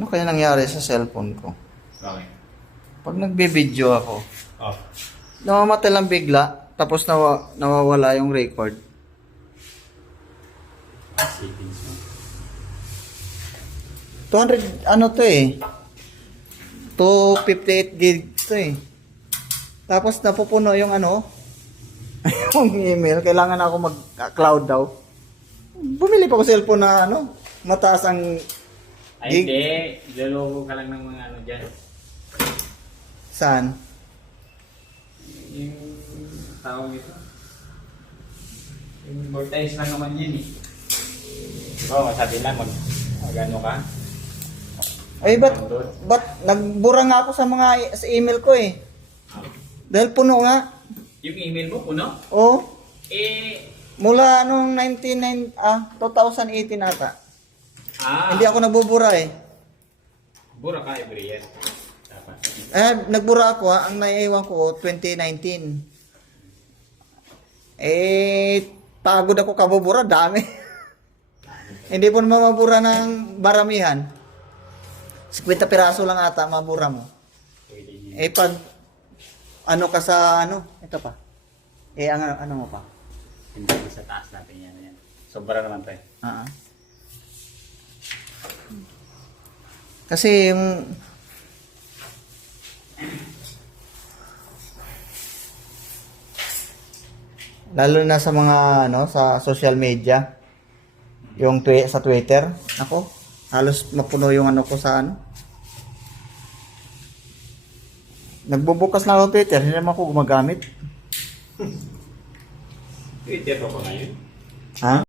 Ano kaya nangyari sa cellphone ko? Okay. Pag nagbe-video ako, Off. namamatay lang bigla, tapos nawawala yung record. Settings mo. 200, ano to eh? 258 gig to eh. Tapos napupuno yung ano, yung email, kailangan ako mag-cloud daw. Bumili pa ko cellphone na ano, mataas ang Ay, gig. hindi. Iloloko ka lang ng mga ano dyan. Saan? Yung tawag ito. Yung voltage lang naman yun eh. Oo, sabi lang mag-ano ka. Ay, ba't nagbura nga ako sa email ko eh. Dahil puno nga. Yung email mo, puno? Oh, Eh, mula anong 2018 ata. Hindi ako nabubura eh. Bura ka every year. Dapat. Nagbura ako ha. Ang naiiwan ko 2019. Pagod ako kabubura, dami. Hindi po naman mabura ng baramihan. 50 piraso lang ata mabura mo. Pwede yun. Pag ano ka sa ano, ito pa. Ano mo pa? Hindi sa taas natin yan. Sobra naman tayo. Kasi yung lalo na sa mga ano sa social media, yung sa Twitter, ako, halos mapuno yung ano ko sa ano. Nagbubukas na ako Twitter, hindi naman ako gumagamit. Twitter pa ba ngayon? Ha?